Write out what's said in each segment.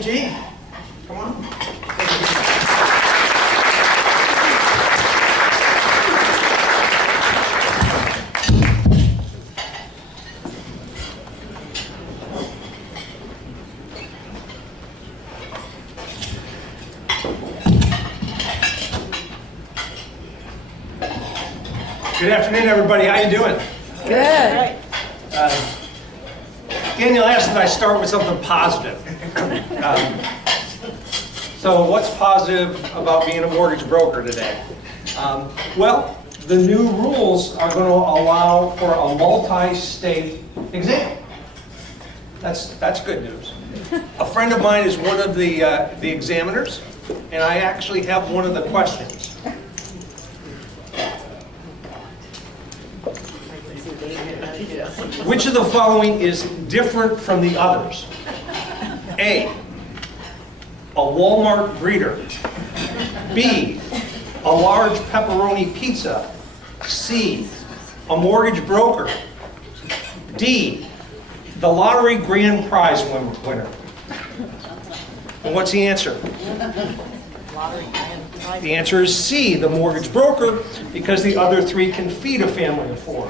G, come on. Good afternoon, everybody. How you doing? Good. Daniel asked that I start with something positive. So what's positive about being a mortgage broker today? Well, the new rules are going to allow for a multi-state exam. That's good news. A friend of mine is one of the examiners, and I actually have one of the questions. Which of the following is different from the others? A Walmart greeter. B, a large pepperoni pizza. C, a mortgage broker. D, the lottery grand prize winner. And what's the answer? The answer is C, the mortgage broker, because the other three can feed a family of four.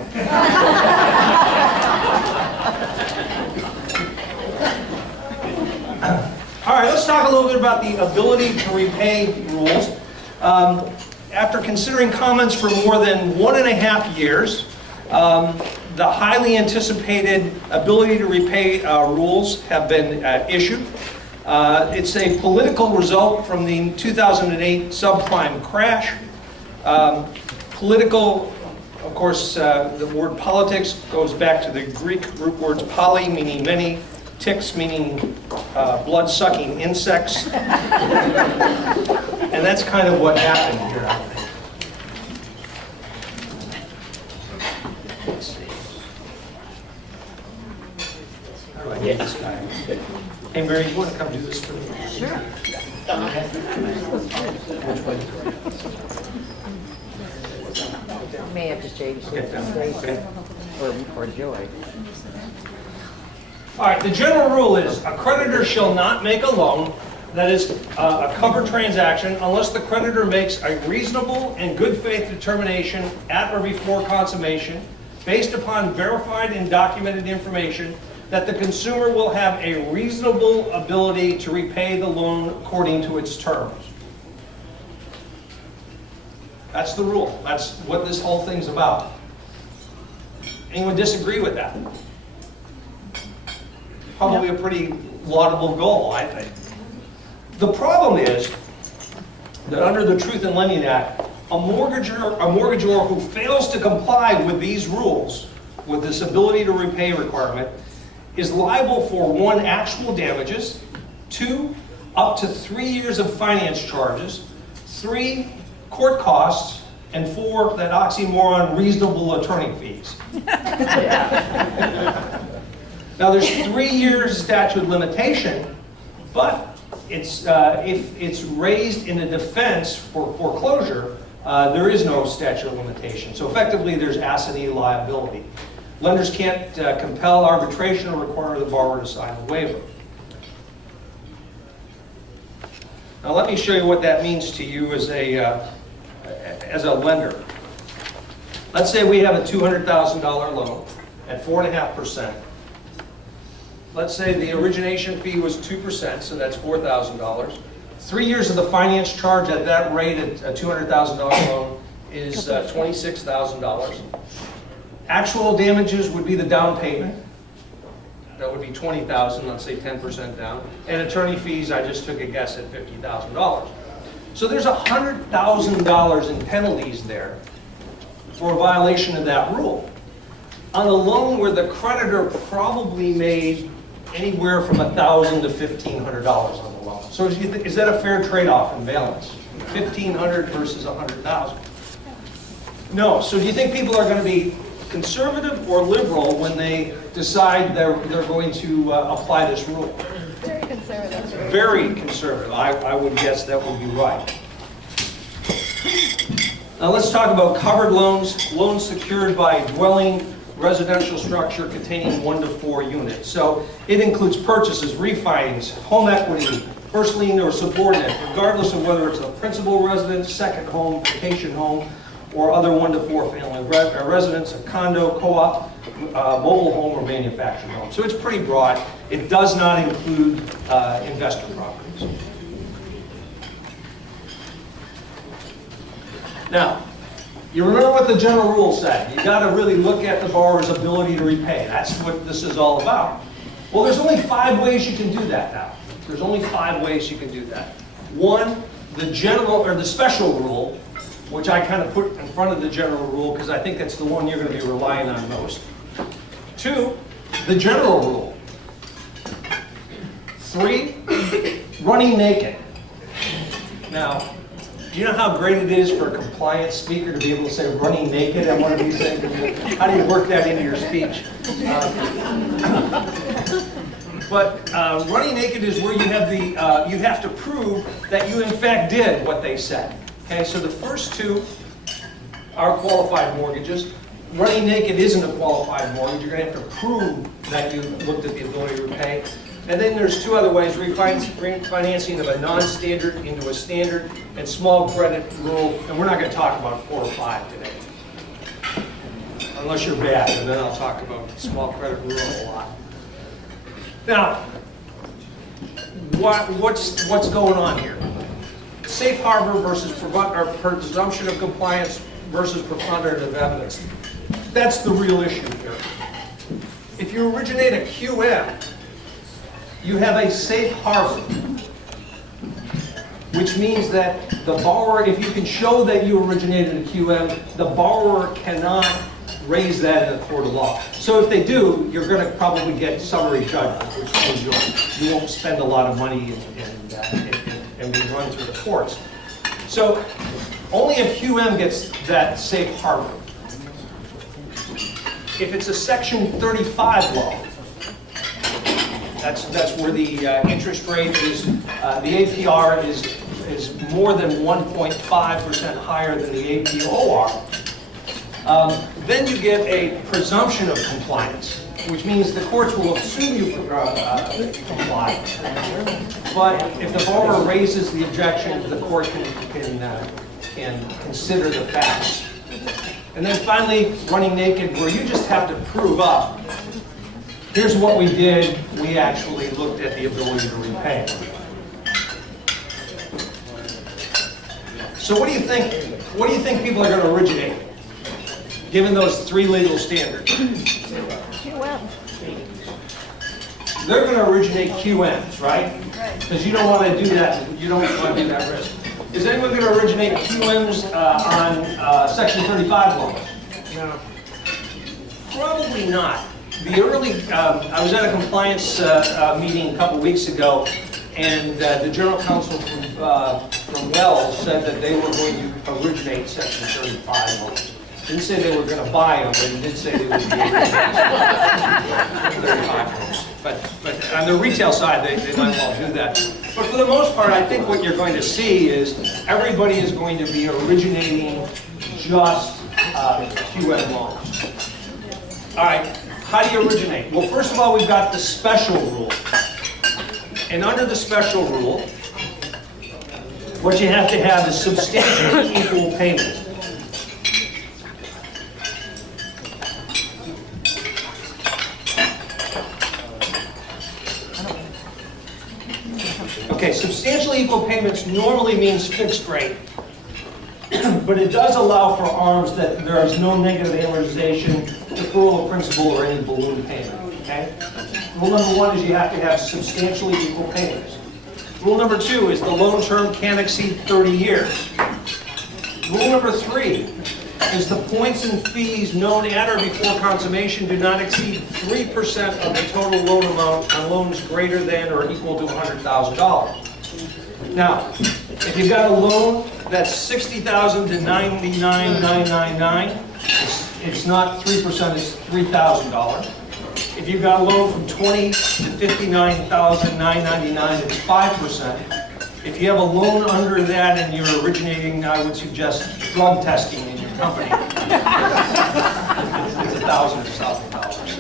All right, let's talk a little bit about the ability to repay rules. After considering comments for more than 1.5 years, the highly anticipated ability to repay rules have been issued. It's a political result from the 2008 subprime crash. Political, of course, the word politics goes back to the Greek root words poly, meaning many, ticks, meaning blood-sucking insects. And that's kind of what happened here. Let's see. How do I get this guy? Hey, Mary, you want to come do this for me? Sure. Which way? You may have to change Get down. Okay. or Joy. All right, the general rule is a creditor shall not make a loan that is a covered transaction unless the creditor makes a reasonable and good faith determination at or before consummation based upon verified and documented information that the consumer will have a reasonable ability to repay the loan according to its terms. That's the rule. That's what this whole thing's about. Anyone disagree with that? Probably a pretty laudable goal, I think. The problem is that under the Truth in Lending Act, a mortgagor who fails to comply with these rules, with this ability to repay requirement, is liable for 1, actual damages, 2, up to 3 years of finance charges, 3, court costs, and 4, that oxymoron, reasonable attorney fees. Now there's 3 years statute of limitation, but it's if it's raised in a defense for foreclosure, there is no statute of limitation. So effectively there's assignee liability. Lenders can't compel arbitration or require the borrower to sign a waiver. Now let me show you what that means to you as a lender. Let's say we have a $200,000 loan at 4.5%. Let's say the origination fee was 2%, so that's $4,000. 3 years of the finance charge at that rate at a $200,000 loan is $26,000. Actual damages would be the down payment. That would be $20,000, let's say 10% down. And attorney fees, I just took a guess at $50,000. So there's $100,000 in penalties there for a violation of that rule. On a loan where the creditor probably made anywhere from $1,000 to $1,500 on the loan. So is that a fair trade-off in balance? $1,500 versus $100,000? No. So do you think people are going to be conservative or liberal when they decide they're going to apply this rule? Very conservative. Very conservative. I would guess that would be right. Now let's talk about covered loans, loans secured by dwelling residential structure containing 1 to 4 units. So it includes purchases, refinance, home equity, first lien or subordinate, regardless of whether it's a principal residence, second home, vacation home, or other 1 to 4 family residence, a condo, co-op, mobile home, or manufactured home. So it's pretty broad. It does not include investor properties. Now, you remember what the general rule said. You got to really look at the borrower's ability to repay. That's what this is all about. Well, there's only 5 ways you can do that now. There's only 5 ways you can do that. 1, the general or the special rule, which I kind of put in front of the general rule because I think that's the one you're going to be relying on most. 2, the general rule. 3, running naked. Now, do you know how great it is for a compliance speaker to be able to say running naked at one of these things? How do you work that into your speech? But running naked is where you have you have to prove that you in fact did what they said. Okay, so the first 2 are qualified mortgages. Running naked isn't a qualified mortgage. You're going to have to prove that you looked at the ability to repay. And then there's 2 other ways: refinancing of a non-standard into a standard, and small credit rule. And we're not going to talk about 4 or 5 today, unless you're bad, and then I'll talk about small credit rule a lot. Now, what's going on here? Safe harbor versus presumption of compliance versus preponderance of evidence. That's the real issue here. If you originate a QM, you have a safe harbor, which means that the borrower, if you can show that you originated a QM, the borrower cannot raise that in a court of law. So if they do, you're going to probably get summary judgment, which means you won't spend a lot of money and be run through the courts. So only a QM gets that safe harbor. If it's a Section 35 loan, that's where the interest rate is, the APR is more than 1.5% higher than the APOR. Then you get a presumption of compliance, which means the courts will assume you comply. But if the borrower raises the objection, the court can consider the facts. And then finally, running naked, where you just have to prove up. Here's what we did. We actually looked at the ability to repay. So what do you think? What do you think people are going to originate, given those 3 legal standards? They're going to originate QMs, right? Because you don't want to do that. You don't want to do that risk. Is anyone going to originate QMs on Section 35 loans? No. Probably not. The early, I was at a compliance meeting a couple weeks ago, and the general counsel from Wells said that they were going to originate Section 35 loans. Didn't say they were going to buy them, but it did say they would be originating 35 loans. But on the retail side, they might well do that. But for the most part, I think what you're going to see is everybody is going to be originating just QM loans. All right, how do you originate? Well, first of all, we've got the special rule. And under the special rule, what you have to have is substantially equal payments. Okay, substantially equal payments normally means fixed rate, but it does allow for arms that there is no negative amortization, deferral of principal, or any balloon payment. Okay? Rule number 1 is you have to have substantially equal payments. Rule number 2 is the loan term can't exceed 30 years. Rule number 3 is the points and fees known at or before consummation do not exceed 3% of the total loan amount on loans greater than or equal to $100,000. Now, if you've got a loan that's $60,000 to $99,999, it's not 3%, it's $3,000. If you've got a loan from $20,000 to $59,999, it's 5%. If you have a loan under that and you're originating, I would suggest drug testing in your company. It's $1,000 or something dollars.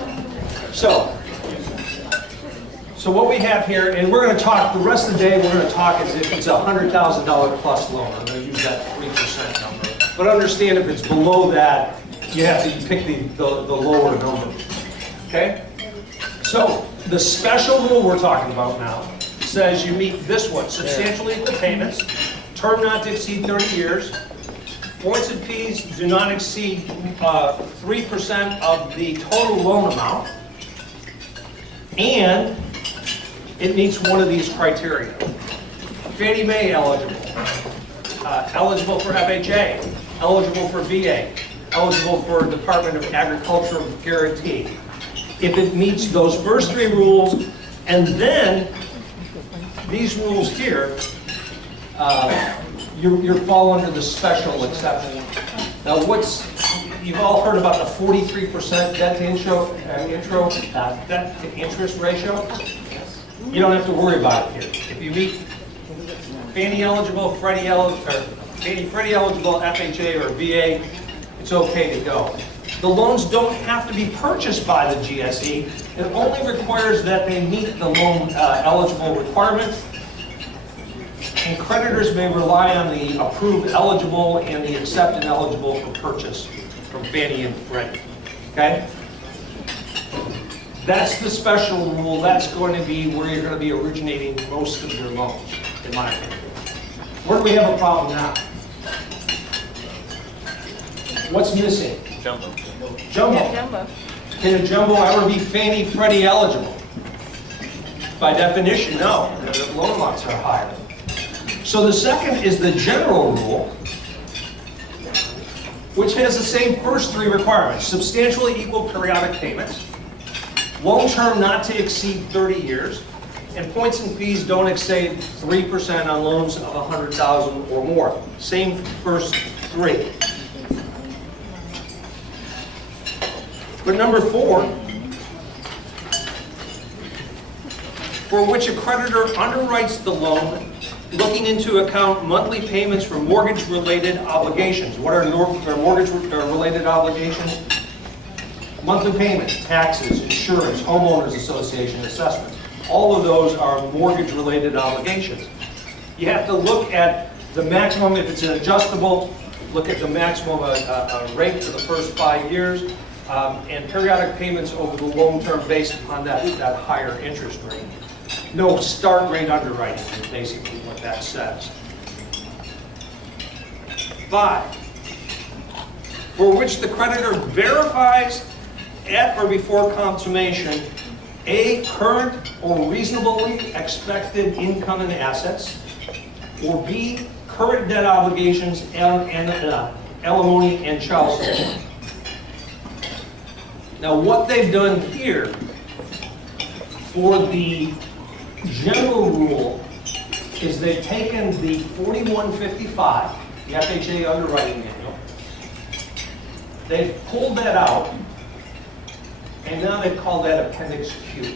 So what we have here, and we're going to talk, the rest of the day, we're going to talk as if it's a $100,000 plus loan. I'm going to use that 3% number. But understand if it's below that, you have to pick the lower number. Okay? So the special rule we're talking about now says you meet this one, substantially equal payments, term not to exceed 30 years, points and fees do not exceed 3% of the total loan amount, and it meets one of these criteria. Fannie Mae eligible, eligible for FHA, eligible for VA, eligible for Department of Agriculture guarantee. If it meets those first three rules, and then these rules here, you fall under the special exception. Now, you've all heard about the 43% debt to interest ratio? You don't have to worry about it here. If you meet Fannie eligible, Freddie eligible, FHA or VA, it's okay to go. The loans don't have to be purchased by the GSE. It only requires that they meet the loan eligible requirements. And creditors may rely on the approved eligible and the accepted eligible for purchase from Fannie and Freddie. Okay? That's the special rule. That's going to be where you're going to be originating most of your loans, in my opinion. Where do we have a problem now? What's missing? Jumbo. Jumbo. Yeah, jumbo. Can a jumbo ever be Fannie Freddie eligible? By definition, no. The loan amounts are higher. So the second is the general rule, which has the same first three requirements. Substantially equal periodic payments, loan term not to exceed 30 years, and points and fees don't exceed 3% on loans of $100,000 or more. Same first three. But number 4, for which a creditor underwrites the loan looking into account monthly payments for mortgage-related obligations. What are mortgage-related obligations? Monthly payments, taxes, insurance, homeowners association assessments. All of those are mortgage-related obligations. You have to look at the maximum, if it's an adjustable, look at the maximum rate for the first 5 years, and periodic payments over the long term based upon that higher interest rate. No start rate underwriting is basically what that says. 5, for which the creditor verifies at or before consummation A, current or reasonably expected income and assets, or B, current debt obligations and alimony and child support. Now what they've done here for the general rule is they've taken the 4155, the FHA underwriting manual, they've pulled that out, and now they've called that Appendix Q.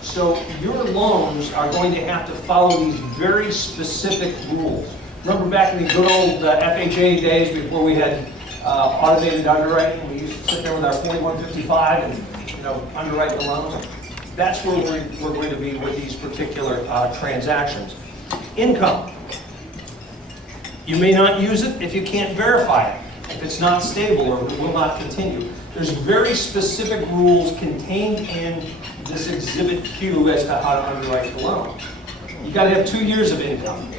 So your loans are going to have to follow these very specific rules. Remember back in the good old FHA days before we had automated underwriting, we used to sit there with our 4155 and underwrite the loans. That's where we're going to be with these particular transactions. Income. You may not use it if you can't verify it, if it's not stable or will not continue. There's very specific rules contained in this Exhibit Q as to how to underwrite the loan. You've got to have 2 years of income.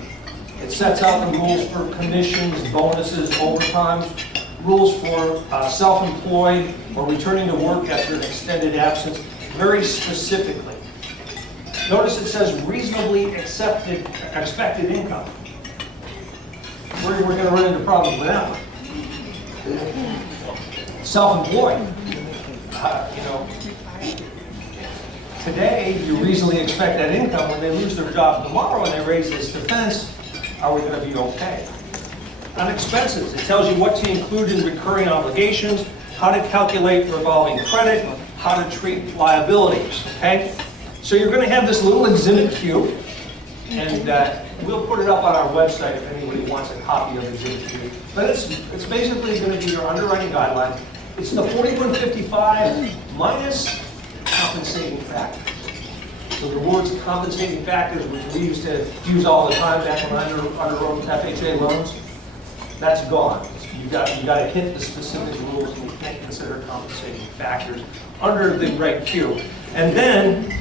It sets out the rules for commissions, bonuses, overtime, rules for self-employed or returning to work after an extended absence, very specifically. Notice it says reasonably expected income. We're going to run into problems with that one. Self-employed. Today you reasonably expect that income. When they lose their job tomorrow and they raise this defense, are we going to be okay? On expenses, it tells you what to include in recurring obligations, how to calculate revolving credit, how to treat liabilities, okay? So you're going to have this little Exhibit Q, and we'll put it up on our website if anybody wants a copy of Exhibit Q. But it's basically going to be your underwriting guidelines. It's the 4155 minus compensating factors. So the words compensating factors, which we used to use all the time back when I underwrote FHA loans, that's gone. You got to hit the specific rules, and you can't consider compensating factors under the Reg Q. And then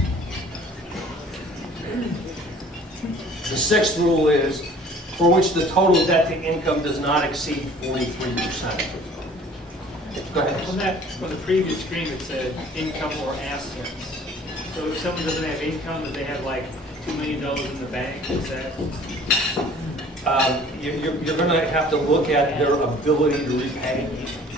the sixth rule is for which the total debt to income does not exceed 43%. Go ahead. On the previous screen, it said income or assets. So if someone doesn't have income, do they have like $2 million in the bank? Is that? You're going to have to look at their ability to repay.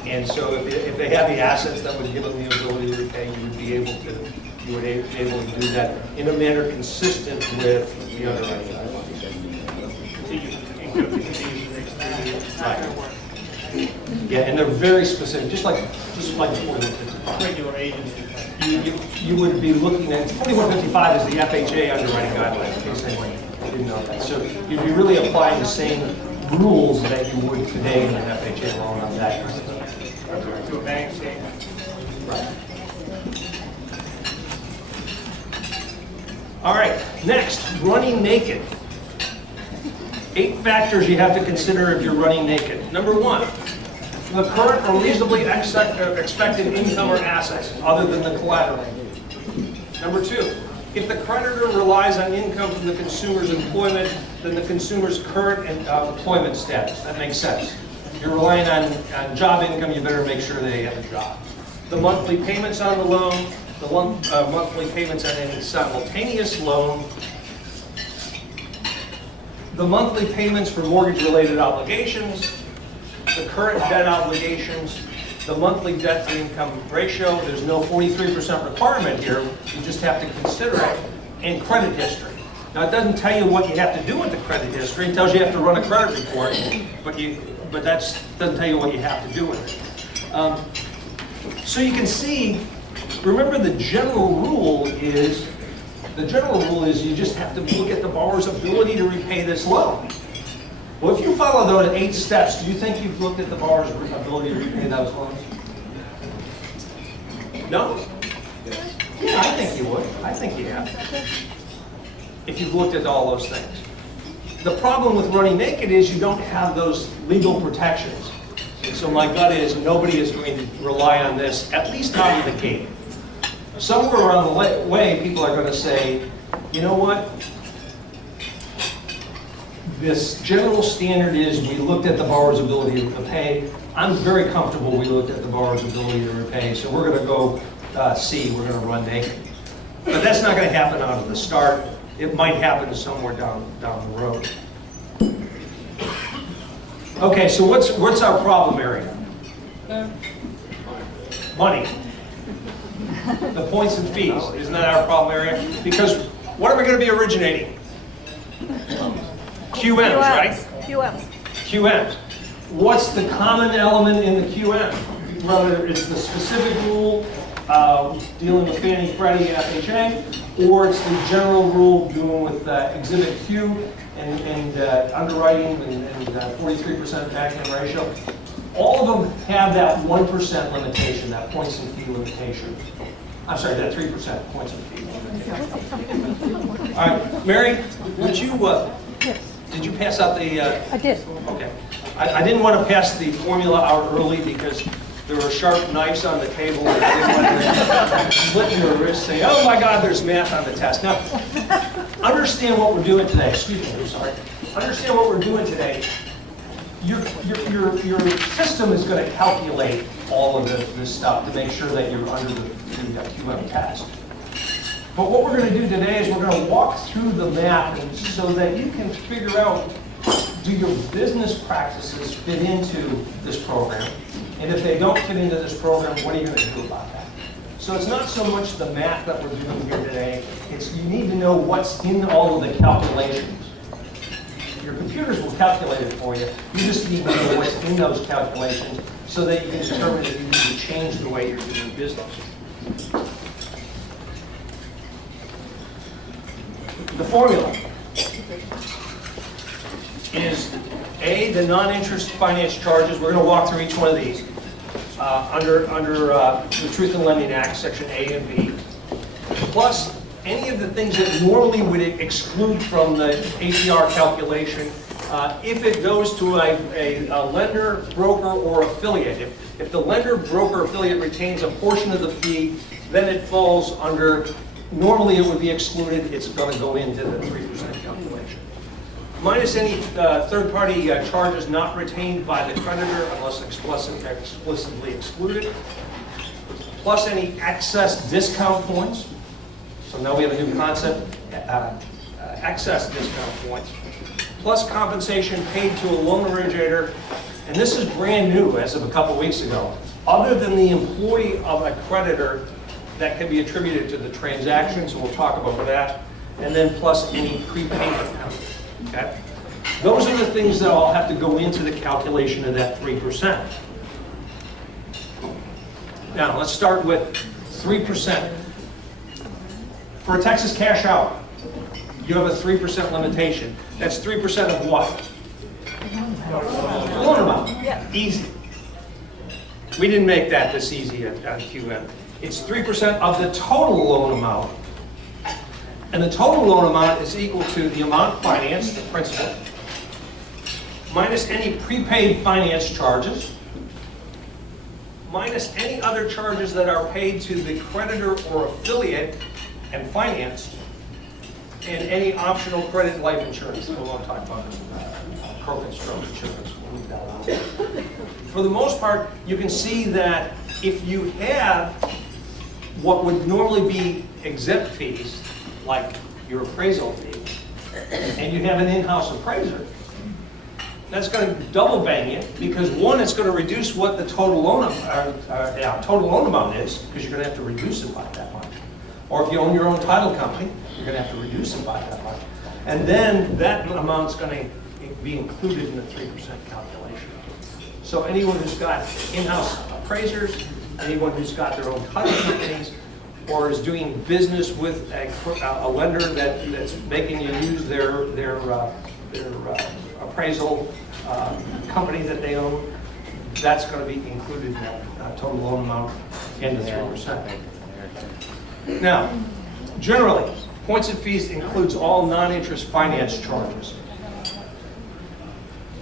And so if they have the assets that would give them the ability to repay, you would be able to do that in a manner consistent with the underwriting guidelines. Income to continue for the next 3 years. Right. Yeah, and they're very specific, just like 4155. Regular agency. You would be looking at, 4155 is the FHA underwriting guidelines, in case anyone didn't know that. So you'd be really applying the same rules that you would today in an FHA loan on that kind of thing. To a bank statement. Right. All right, next, running naked. 8 factors you have to consider if you're running naked. Number 1, the current or reasonably expected income or assets other than the collateral. Number 2, if the creditor relies on income from the consumer's employment, then the consumer's current employment status. That makes sense. If you're relying on job income, you better make sure they have a job. The monthly payments on the loan, the monthly payments on any simultaneous loan, the monthly payments for mortgage-related obligations, the current debt obligations, the monthly debt-to-income ratio. There's no 43% requirement here. You just have to consider it, and credit history. Now, it doesn't tell you what you have to do with the credit history. It tells you have to run a credit report, but that doesn't tell you what you have to do with it. So you can see, remember the general rule is you just have to look at the borrower's ability to repay this loan. Well, if you follow those 8 steps, do you think you've looked at the borrower's ability to repay those loans? No? Yeah, I think you would. I think you have. If you've looked at all those things. The problem with running naked is you don't have those legal protections. And so my gut is nobody is going to rely on this, at least out of the gate. Somewhere around the way, people are going to say, you know what? This general standard is we looked at the borrower's ability to pay. I'm very comfortable we looked at the borrower's ability to repay, so we're going to go we're going to run naked. But that's not going to happen out of the start. It might happen somewhere down the road. Okay, so what's our problem area? Money. The points and fees. Isn't that our problem area? Because what are we going to be originating? QMs, right? QMs. QMs. What's the common element in the QM? Whether it's the specific rule dealing with Fannie, Freddie, and FHA, or it's the general rule dealing with Exhibit Q and underwriting and 43% back-end ratio. All of them have that 1% limitation, that points and fee limitation. I'm sorry, that 3% points and fee limitation. All right, Mary, would you? Did you pass out the? I did. Okay. I didn't want to pass the formula out early because there were sharp knives on the table. And I didn't want to slit your wrist saying, oh my God, there's math on the test. Now, understand what we're doing today. Excuse me, I'm sorry. Understand what we're doing today. Your system is going to calculate all of this stuff to make sure that you're under the QM test. But what we're going to do today is we're going to walk through the math and so that you can figure out, do your business practices fit into this program? And if they don't fit into this program, what are you going to do about that? So it's not so much the math that we're doing here today, it's you need to know what's in all of the calculations. Your computers will calculate it for you. You just need to know what's in those calculations so that you can determine if you need to change the way you're doing business. The formula is A, the non-interest finance charges. We're going to walk through each one of these. under the Truth in Lending Act, Section A and B, plus any of the things that normally would exclude from the APR calculation if it goes to a lender, broker, or affiliate. If the lender, broker, affiliate retains a portion of the fee, then it falls under, normally it would be excluded, it's going to go into the 3% calculation. Minus any third-party charges not retained by the creditor unless explicitly excluded, plus any excess discount points. So now we have a new concept, excess discount points, plus compensation paid to a loan originator, and this is brand new as of a couple weeks ago, other than the employee of a creditor that can be attributed to the transaction, so we'll talk about that, and then plus any prepayment penalty. Okay? Those are the things that all have to go into the calculation of that 3%. Now, let's start with 3%. For a Texas cash out, you have a 3% limitation. That's 3% of what? Loan amount. Yeah. Easy. We didn't make that this easy at QM. It's 3% of the total loan amount. And the total loan amount is equal to the amount financed, the principal, minus any prepaid finance charges, minus any other charges that are paid to the creditor or affiliate and financed, and any optional credit and life insurance. We won't talk about broken stroke insurance. We'll leave that alone. For the most part, you can see that if you have what would normally be exempt fees, like your appraisal fee, and you have an in-house appraiser, that's going to double bang you, because one, it's going to reduce what the total loan amount is, because you're going to have to reduce it by that much. Or if you own your own title company, you're going to have to reduce it by that much. And then that amount's going to be included in the 3% calculation. So anyone who's got in-house appraisers, anyone who's got their own title companies, or is doing business with a lender that's making you use their appraisal company that they own, that's going to be included in that total loan amount and the 3%. Now, generally, points and fees includes all non-interest finance charges.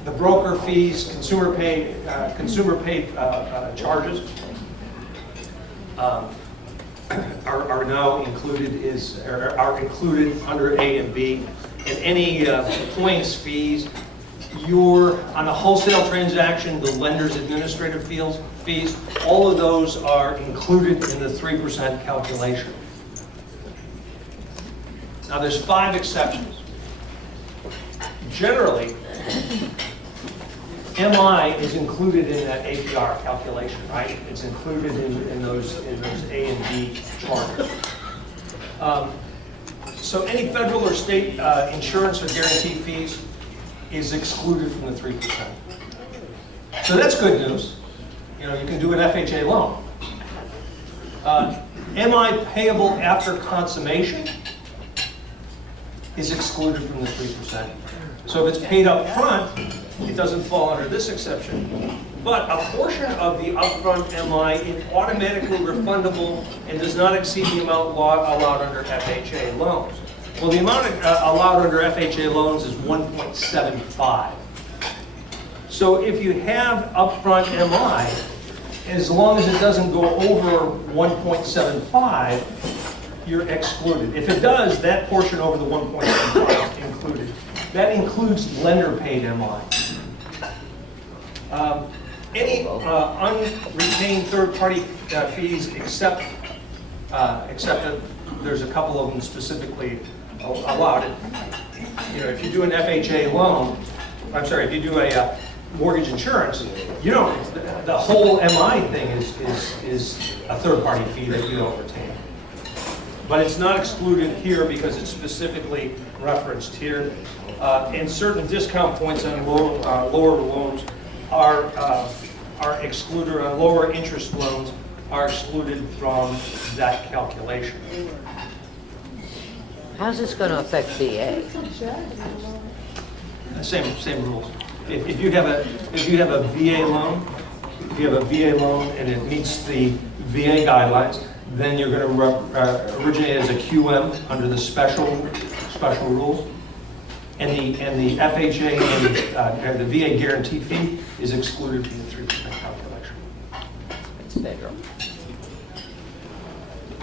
The broker fees, consumer paid charges are now included are included under A and B, and any points fees. On the wholesale transaction, the lender's administrative fees, all of those are included in the 3% calculation. Now there's 5 exceptions. Generally, MI is included in that APR calculation, right? It's included in those A and B charges. So any federal or state insurance or guarantee fees is excluded from the 3%. So that's good news. You know, you can do an FHA loan. MI payable after consummation is excluded from the 3%. So if it's paid up front, it doesn't fall under this exception. But a portion of the upfront MI is automatically refundable and does not exceed the amount allowed under FHA loans. Well, the amount allowed under FHA loans is 1.75. So if you have upfront MI, as long as it doesn't go over 1.75, you're excluded. If it does, that portion over the 1.75 is included. That includes lender-paid MI. Any unretained third-party fees, except that there's a couple of them specifically allowed. You know, if you do an FHA loan, if you do a mortgage insurance, you don't. The whole MI thing is a third-party fee that you don't retain. But it's not excluded here because it's specifically referenced here. And certain discount points on lower loans are excluded, or lower interest loans are excluded from that calculation. How's this going to affect VA? Same rules. If you have a VA loan, if you have a VA loan and it meets the VA guidelines, then you're going to originate as a QM under the special rules. And the FHA and the VA guarantee fee is excluded from the 3% calculation. It's federal.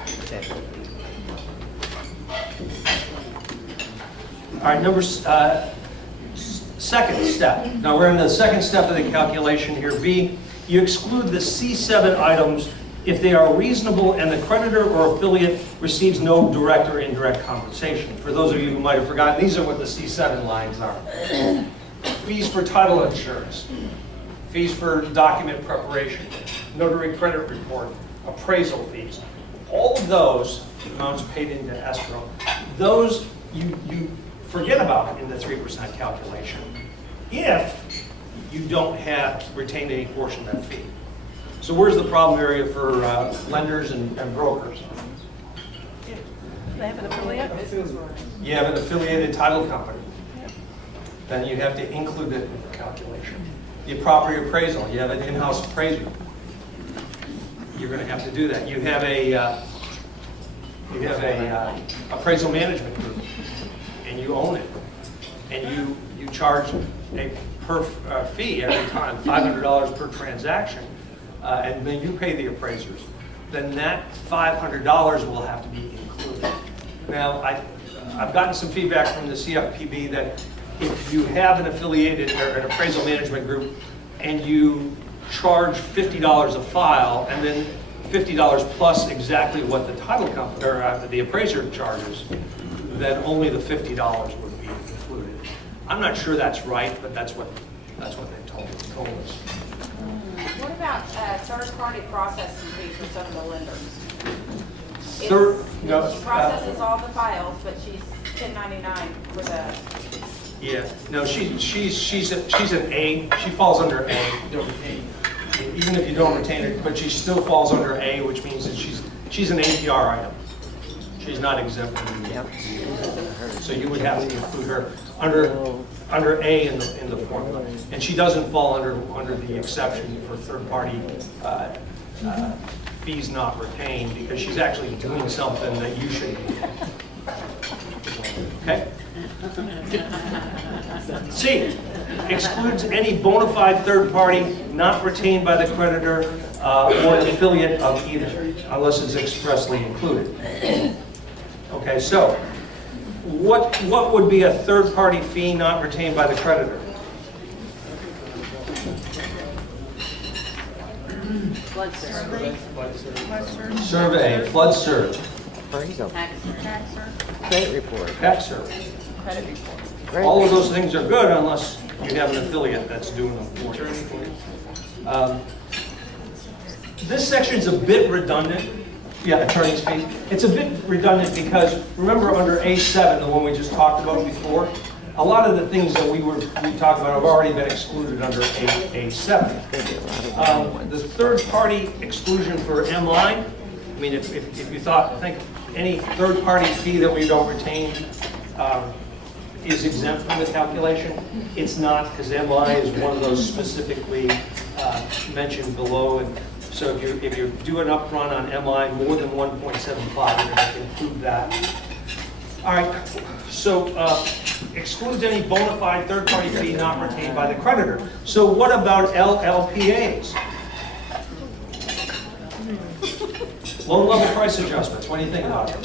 Federal. All right, second step. Now we're in the second step of the calculation here. B, you exclude the C7 items if they are reasonable and the creditor or affiliate receives no direct or indirect compensation. For those of you who might have forgotten, these are what the C7 lines are. Fees for title insurance, fees for document preparation, notary credit report, appraisal fees. All of those amounts paid into escrow, those you forget about in the 3% calculation if you don't have retained any portion of that fee. So where's the problem area for lenders and brokers? They have an affiliate. You have an affiliated title company. Then you have to include it in the calculation. The property appraisal, you have an in-house appraiser. You're going to have to do that. You have a appraisal management group, and you own it, and you charge a fee every time, $500 per transaction, and then you pay the appraisers. Then that $500 will have to be included. Now, I've gotten some feedback from the CFPB that if you have an affiliated or an appraisal management group and you charge $50 a file and then $50 plus exactly what the title company or the appraiser charges, then only the $50 would be included. I'm not sure that's right, but that's what they told us. What about third-party processing fee for some of the lenders? She processes all the files, but she's 1099 for the. Yeah, no, she's an A. She falls under A. Even if you don't retain it, but she still falls under A, which means that she's an APR item. She's not exempt from the. So you would have to include her under A in the formula, and she doesn't fall under the exception for third-party fees not retained because she's actually doing something that you should be doing. Okay. C, excludes any bona fide third party not retained by the creditor or an affiliate of either, unless it's expressly included. Okay, so what would be a third party fee not retained by the creditor? Flood survey. Survey, flood survey, Appraisal. Tax Credit report. tax survey. credit report. Great. All of those things are good unless you have an affiliate that's doing them for you. This section's a bit redundant. Yeah, attorney's fee. It's a bit redundant because remember under A7, the one we just talked about before, a lot of the things that we talked about have already been excluded under A7. The third party exclusion for M-Line, I mean, if you think any third party fee that we don't retain is exempt from the calculation, it's not, because M-Line is one of those specifically mentioned below. And so if you do an upfront on M-Line more than 1.75, you're going to include that. All right, so excludes any bona fide third-party fee not retained by the creditor. So what about LLPAs? Loan level price adjustments, what do you think about it?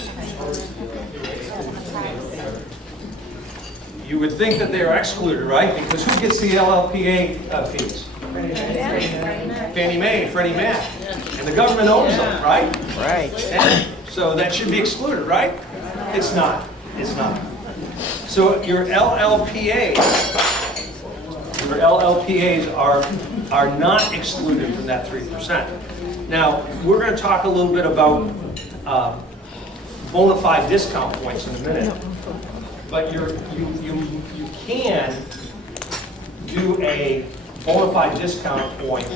You would think that they are excluded, right? Because who gets the LLPA fees? Fannie Mae and Freddie Mac. And the government owns them, right? Right. And so that should be excluded, right? It's not. It's not. So your LLPAs are not excluded from that 3%. Now, we're going to talk a little bit about bona fide discount points in a minute. But you can do a bona fide discount point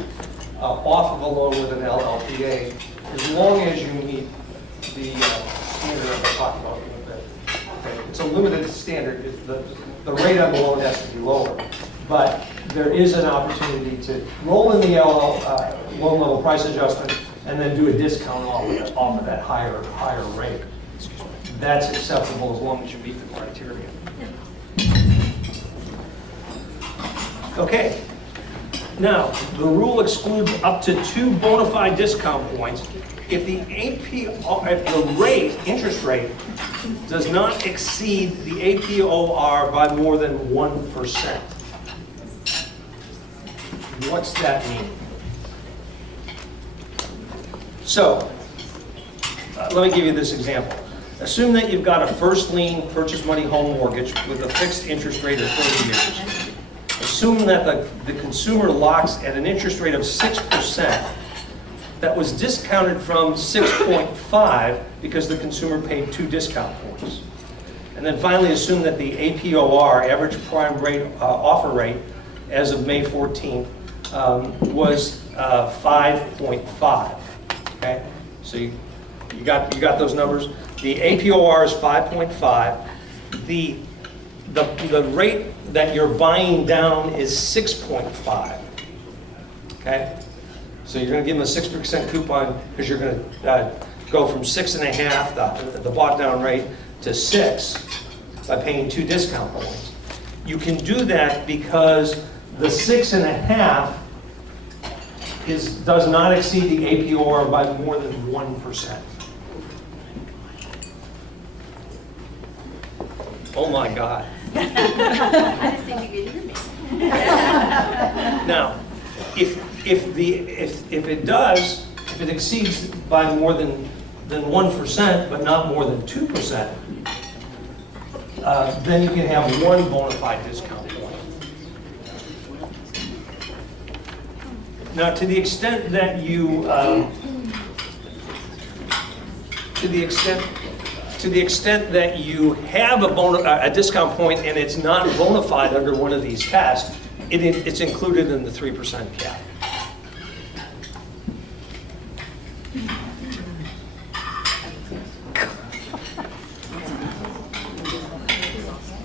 off of a loan with an LLPA as long as you meet the standard that I talked about. It's a limited standard. The rate on the loan has to be lower. but there is an opportunity to roll in the loan level price adjustment and then do a discount off of that higher rate. That's acceptable as long as you meet the criteria. Okay. Now, the rule excludes up to 2 bona fide discount points if the interest rate does not exceed the APOR by more than 1%. What's that mean? So, let me give you this example. Assume that you've got a first lien purchase money home mortgage with a fixed interest rate of 30 years. Assume that the consumer locks at an interest rate of 6% that was discounted from 6.5 because the consumer paid 2 discount points. And then finally assume that the APOR, average prime rate, offer rate, as of May 14th, was 5.5. Okay, so you got those numbers. The APOR is 5.5. The rate that you're buying down is 6.5. Okay, so you're going to give them a 6% coupon because you're going to go from 6.5, the bought down rate, to 6 by paying 2 discount points. You can do that because the 6.5 does not exceed the APOR by more than 1%. Oh my God. I didn't think you could hear me. Now, if it exceeds by more than 1%, but not more than 2%, then you can have 1 bona fide discount point. Now, to the extent that you, have a discount point and it's not bona fide under one of these tests, it's included in the 3% cap.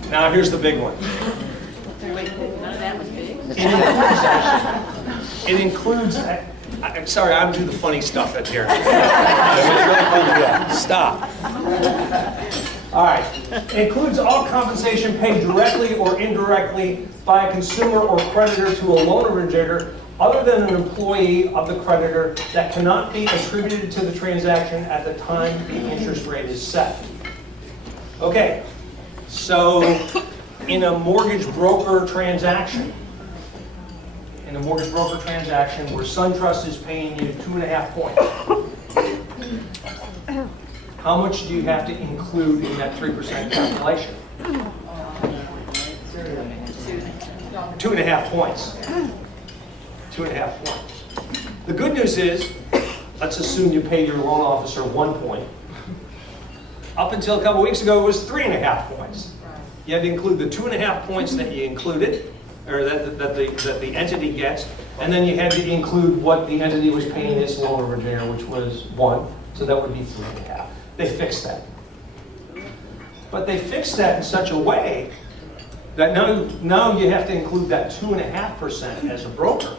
Now here's the big one. Wait, none of that was big. It includes, sorry, I do the funny stuff at here. Stop. All right. It includes all compensation paid directly or indirectly by a consumer or creditor to a loan originator other than an employee of the creditor that cannot be attributed to the transaction at the time the interest rate is set. Okay. So in a mortgage broker transaction, where SunTrust is paying you 2.5 points, how much do you have to include in that 3% calculation? 2.5 points. 2.5 points. The good news is, let's assume you pay your loan officer 1 point. Up until a couple weeks ago, it was 3.5 points. You had to include the 2.5 points that you included, or that the entity gets, and then you had to include what the entity was paying its loan originator, which was 1, so that would be 3.5. They fixed that. But they fixed that in such a way that now you have to include that 2.5% as a broker.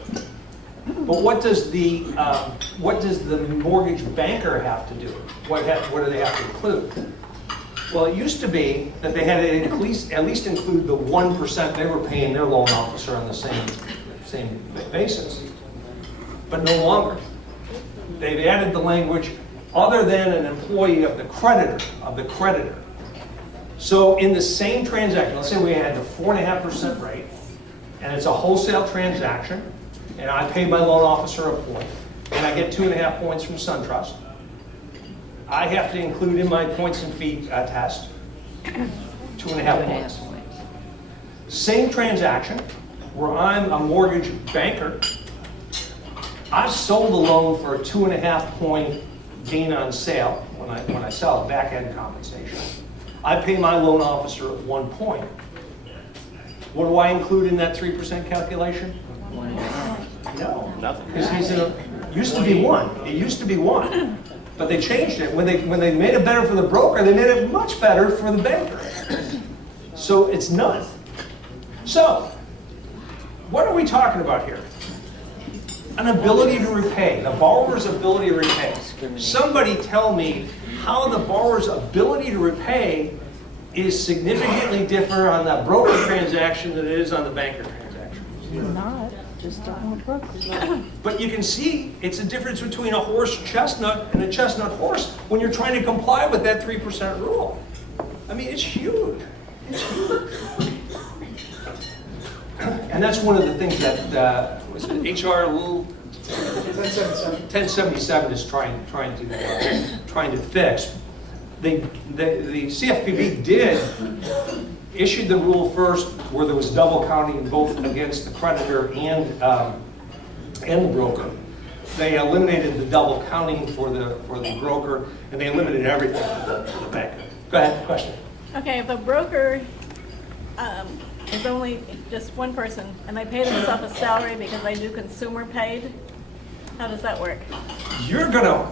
But what does the mortgage banker have to do? What do they have to include? Well, it used to be that they had to at least include the 1% they were paying their loan officer on the same basis, but no longer. They've added the language other than an employee of the creditor. So in the same transaction, let's say we had the 4.5% rate, and it's a wholesale transaction, and I pay my loan officer a point, and I get 2.5 points from SunTrust. I have to include in my points and fee test 2.5 points. Same transaction, where I'm a mortgage banker. I've sold a loan for a 2.5 point gain on sale when I sell back-end compensation. I pay my loan officer 1 point. What do I include in that 3% calculation? No, nothing. Because used to be 1. It used to be 1. But they changed it. When they made it better for the broker, they made it much better for the banker. So it's none. So what are we talking about here? An ability to repay, the borrower's ability to repay. Somebody tell me how the borrower's ability to repay is significantly different on the broker transaction than it is on the banker transaction. Not, just don't want brokers. But you can see it's a difference between a horse chestnut and a chestnut horse when you're trying to comply with that 3% rule. I mean, it's huge. It's huge. And that's one of the things that was it HR 1077 is trying to fix. The CFPB did issue the rule first where there was double counting both against the creditor and the broker. They eliminated the double counting for the broker, and they eliminated everything for the banker. Go ahead, question. Okay, if a broker is only just one person and they pay themselves a salary because they do consumer paid, how does that work? You're gonna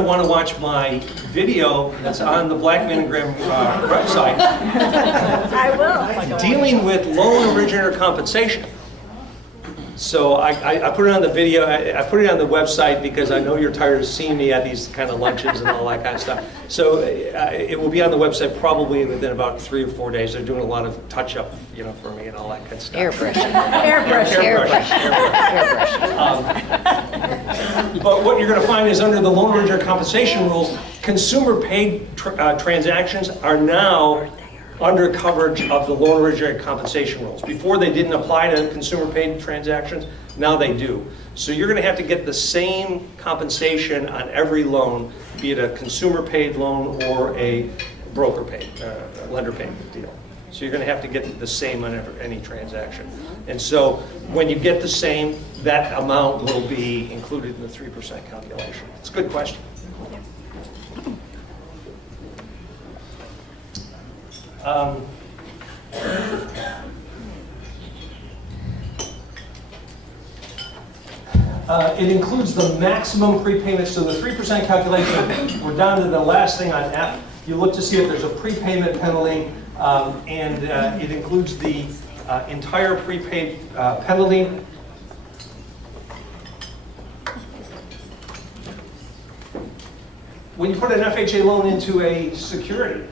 want to watch my video that's on the Blackman and Graham website I will. dealing with loan originator compensation. So I put it on the video, I put it on the website because I know you're tired of seeing me at these kind of luncheons and all that kind of stuff. So it will be on the website probably within about 3 or 4 days. They're doing a lot of touch-up, for me and all that kind of stuff. Airbrush. But what you're going to find is under the loan originator compensation rules, consumer paid transactions are now under coverage of the loan originator compensation rules. Before they didn't apply to consumer paid transactions, now they do. So you're going to have to get the same compensation on every loan, be it a consumer paid loan or a broker paid, lender paid deal. So you're going to have to get the same on any transaction. And so when you get the same, that amount will be included in the 3% calculation. It's a good question. It includes the maximum prepayment, so the 3% calculation, we're down to the last thing on F. You look to see if there's a prepayment penalty, and it includes the entire prepaid penalty. When you put an FHA loan into a security,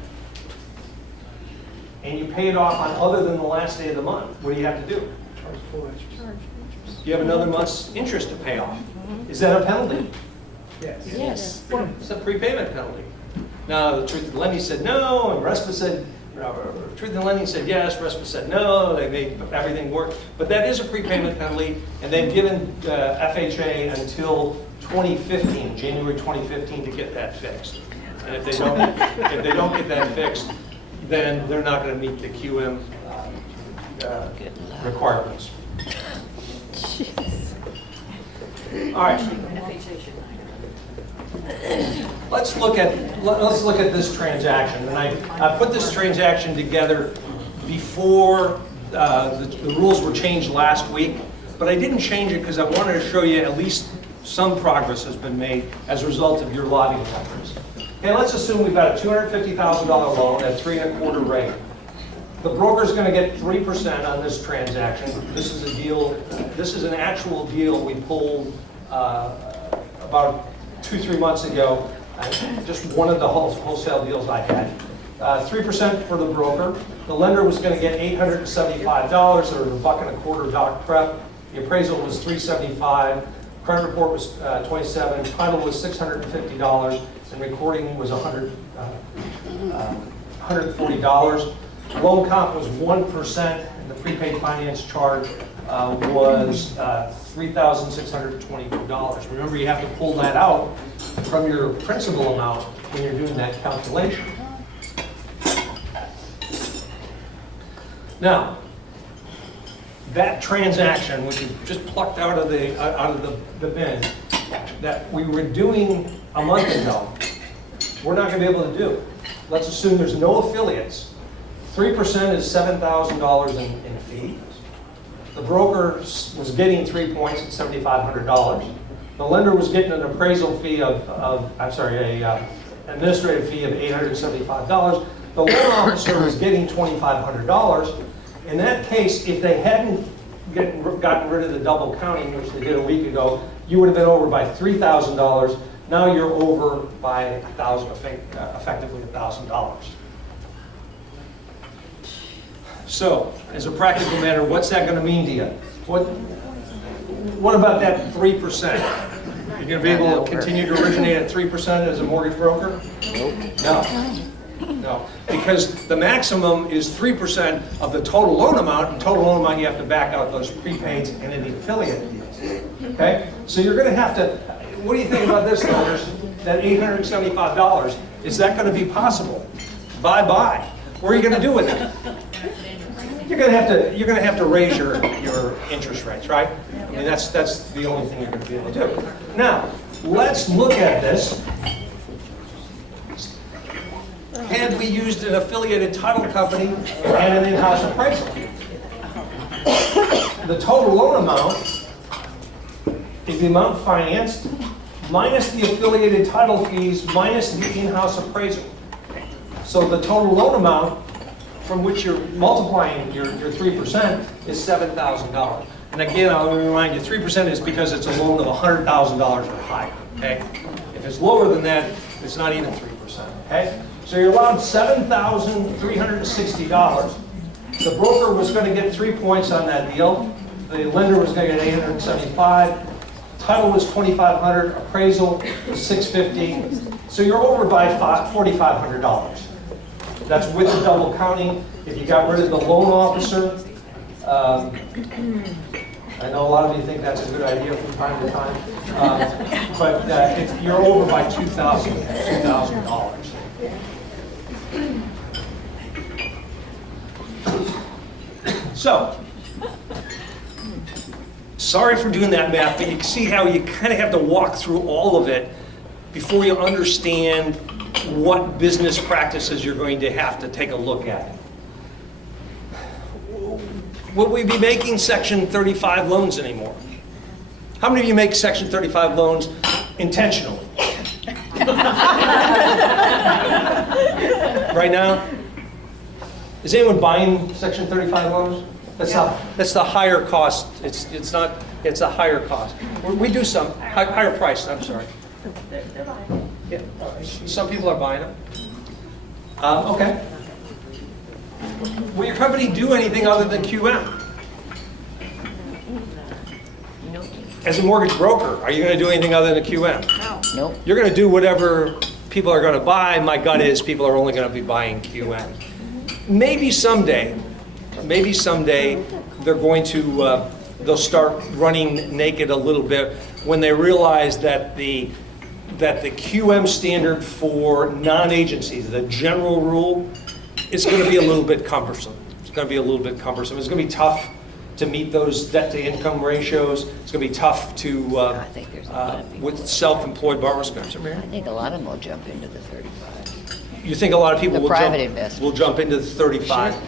and you pay it off on other than the last day of the month, what do you have to do? Charge full interest. You have another month's interest to pay off. Is that a penalty? Yes. Yes. It's a prepayment penalty. Now, the Truth in Lending said no, and RESPA said, Truth in Lending said yes, RESPA said no, they made everything work. But that is a prepayment penalty, and they've given FHA until 2015, January 2015, to get that fixed. And if they don't get that fixed, then they're not going to meet the QM requirements. All right. Let's look at this transaction. And I put this transaction together before the rules were changed last week, but I didn't change it because I wanted to show you at least some progress has been made as a result of your lobbying efforts. Okay, let's assume we've got a $250,000 loan at 3.25% rate. The broker's going to get 3% on this transaction. This is a deal. This is an actual deal we pulled about 2-3 months ago. Just one of the wholesale deals I had. 3% for the broker. The lender was going to get $875, or $1.25 doc prep. The appraisal was $375. Credit report was $27. Title was $650, and recording was $140. Loan comp was 1%, and the prepaid finance charge was $3,622. Remember, you have to pull that out from your principal amount when you're doing that calculation. Now, that transaction, which is just plucked out of the bin, that we were doing a month ago, we're not going to be able to do. Let's assume there's no affiliates. 3% is $7,000 in fees. The broker was getting 3 points at $7,500. The lender was getting an appraisal fee administrative fee of $875. The loan officer was getting $2,500. In that case, if they hadn't gotten rid of the double counting, which they did a week ago, you would have been over by $3,000. Now you're over by effectively $1,000. So, as a practical matter, what's that going to mean to you? What about that 3%? You're going to be able to continue to originate at 3% as a mortgage broker? No. No, because the maximum is 3% of the total loan amount, and total loan amount you have to back out those prepaids and any affiliate deals. Okay? So you're going to have to, what do you think about this, owners? That $875, is that going to be possible? Bye-bye. What are you going to do with it? You're going to have to raise your interest rates, right? I mean, that's the only thing you're going to be able to do. Now, let's look at this. Had we used an affiliated title company and an in-house appraisal? The total loan amount is the amount financed minus the affiliated title fees minus the in-house appraisal. So the total loan amount from which you're multiplying your 3% is $7,000. And again, I'll remind you, 3% is because it's a loan of $100,000 or higher, okay? If it's lower than that, it's not even 3%, okay? So you're allowed $7,360. The broker was going to get 3 points on that deal. The lender was going to get $875. Title was $2,500. Appraisal was $650. So you're over by $4,500. That's with the double counting. If you got rid of the loan officer, I know a lot of you think that's a good idea from time to time, but you're over by $2,000. So, sorry for doing that math, but you can see how you kind of have to walk through all of it before you understand what business practices you're going to have to take a look at. Will we be making Section 35 loans anymore? How many of you make Section 35 loans intentionally? Right now? Is anyone buying Section 35 loans? That's the higher cost. It's a higher cost. We do some higher price. I'm sorry. They're buying. Yeah. Some people are buying them. Okay. Will your company do anything other than QM? As a mortgage broker, are you going to do anything other than QM? Nope. You're going to do whatever people are going to buy. My gut is people are only going to be buying QM. Maybe someday they're going to, they'll start running naked a little bit when they realize that the QM standard for non-agencies, the general rule, is going to be a little bit cumbersome. It's going to be a little bit cumbersome. It's going to be tough to meet those debt-to-income ratios. It's going to be tough to, with self-employed borrowers. I think a lot of them will jump into the 35. You think a lot of people The private investors. will jump into the 35? Sure.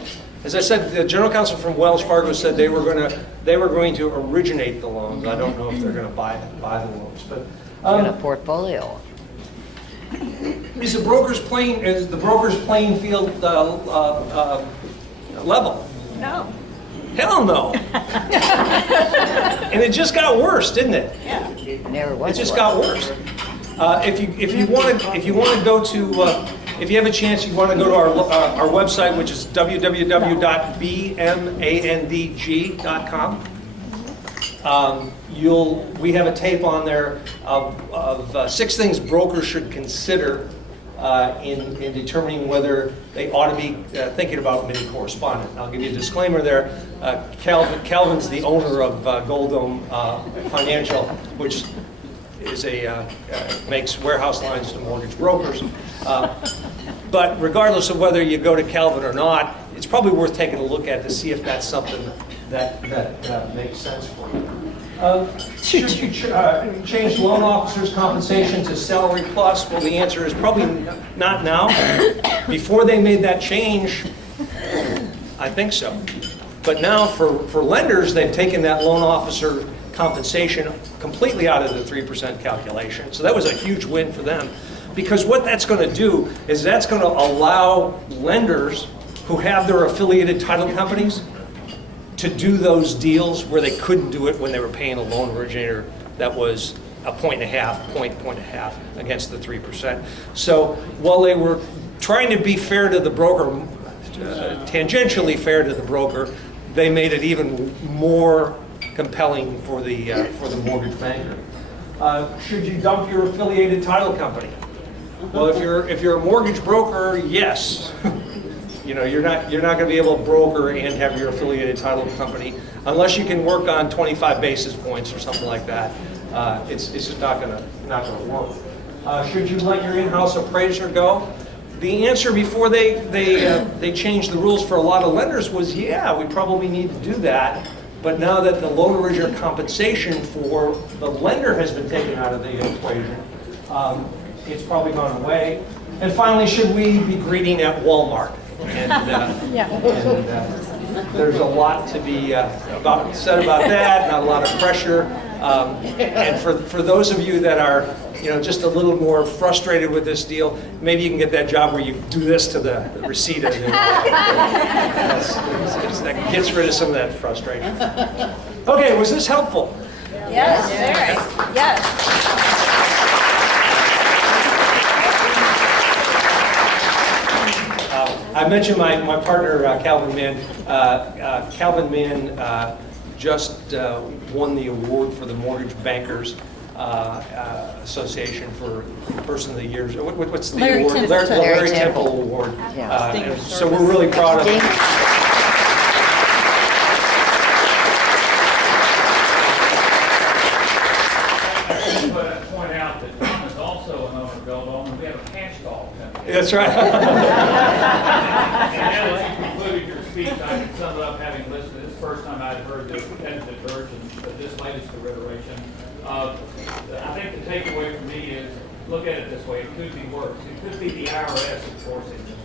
As I said, the general counsel from Wells Fargo said they were going to originate the loans. I don't know if they're going to buy the loans, but In a portfolio. is the broker's playing field level? No. Hell no. And it just got worse, didn't it? Never It was. just got worse. If you want to go to, if you have a chance, you want to go to our website, which is www.bmandg.com. We have a tape on there of 6 things brokers should consider in determining whether they ought to be thinking about mini correspondent. I'll give you a disclaimer there. Calvin's the owner of Gold Dome Financial, which is makes warehouse lines to mortgage brokers. But regardless of whether you go to Calvin or not, it's probably worth taking a look at to see if that's something that makes sense for you. Should you change loan officers' compensation to salary plus? Well, the answer is probably not now. Before they made that change, I think so. But now for lenders, they've taken that loan officer compensation completely out of the 3% calculation. So that was a huge win for them. Because what that's going to do is that's going to allow lenders who have their affiliated title companies to do those deals where they couldn't do it when they were paying a loan originator that was a point and a half against the 3%. So while they were trying to be fair to the broker, tangentially fair to the broker, they made it even more compelling for the mortgage banker. Should you dump your affiliated title company? Well, if you're a mortgage broker, yes. You're not going to be able to broker and have your affiliated title company unless you can work on 25 basis points or something like that. It's just not going to work. Should you let your in-house appraiser go? The answer before they changed the rules for a lot of lenders was, yeah, we probably need to do that. But now that the loan originator compensation for the lender has been taken out of the equation, it's probably gone away. And finally, should we be greeting at Walmart? And there's a lot to be said about that, not a lot of pressure. And for those of you that are just a little more frustrated with this deal, maybe you can get that job where you do this to the receipt. That gets rid of some of that frustration. Okay, was this helpful? Yes, very, yes. I mentioned my partner, Calvin Mann. Calvin Mann just won the award for the Mortgage Bankers Association for Person of the Year. What's the Larry award? Temple. Larry Temple Award. Yeah. So we're really proud of him. Point out that Tom is also an owner of Eldon, and we have a cash doll company. That's right. And now that you concluded your speech, I can sum it up having listened. This is the first time I've heard this tentative version of this latest iteration. I think the takeaway for me is, look at it this way, it could be worse. It could be the IRS enforcing this.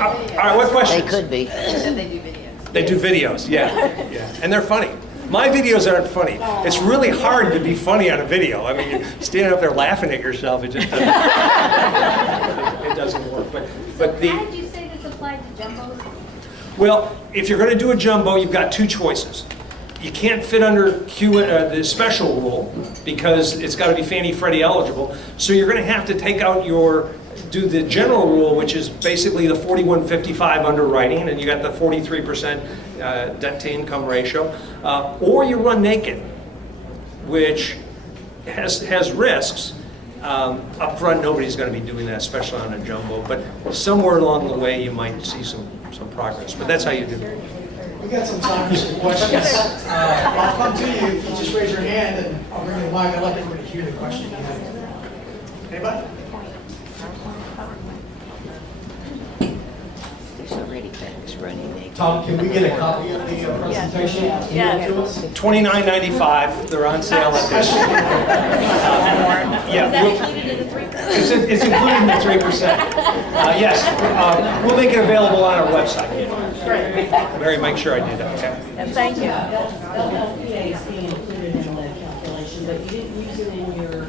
All right, what questions? They could be. They do videos. They do videos, yeah. And they're funny. My videos aren't funny. It's really hard to be funny on a video. I mean, you're standing up there laughing at yourself, it just doesn't, it doesn't work. But How did you say this applied to jumbos? well, if you're going to do a jumbo, you've got two choices. You can't fit under the special rule because it's got to be Fannie Freddie eligible. So you're going to have to take out do the general rule, which is basically the 4155 underwriting, and you got the 43% debt to income ratio, or you run naked, which has risks. Up front, nobody's going to be doing that, especially on a jumbo, but somewhere along the way you might see some progress, but that's how you do it. We got some time for some questions. I'll come to you if you just raise your hand and I'll bring you the mic. I'd like everybody to hear the question you have. Anybody? There's already banks running naked. Tom, can we get a copy of the presentation? Yes. To us? $29.95. They're on sale at this. Yeah, it's included in the 3%. Yes, we'll make it available on our website. Mary, make sure I do that, okay? And thank you. LLPA is being included in the calculation, but you didn't use it in your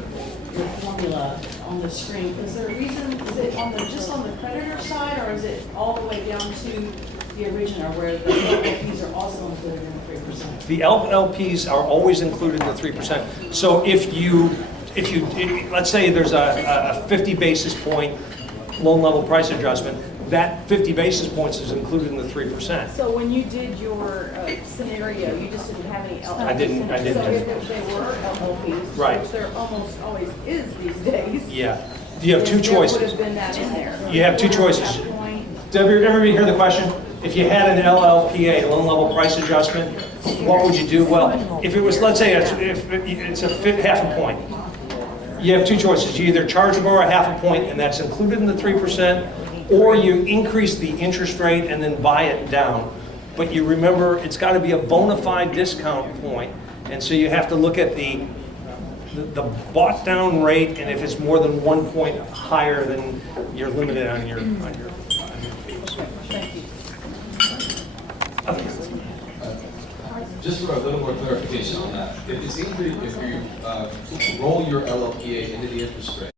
formula on the screen. Is there a reason, is it just on the creditor side, or is it all the way down to the originator where the LLPs are also included in the 3%? The LLPs are always included in the 3%. So if you let's say there's a 50 basis point loan level price adjustment, that 50 basis points is included in the 3%. So when you did your scenario, you just didn't have any LLPs? I didn't. So if they were LLPs, Right. which there almost always is these days. Yeah. You have two There would choices. have been that in there. You have two choices. Did everybody hear the question? If you had an LLPA, loan level price adjustment, what would you do? Well, if it was, let's say it's half a point. You have two choices. You either charge the borrower half a point, and that's included in the 3%, or you increase the interest rate and then buy it down. But you remember, it's got to be a bona fide discount point, and so you have to look at the bought down rate, and if it's more than 1 point higher, then you're limited on your fees. Okay. Just for a little more clarification on that, if you roll your LLPA into the interest rate,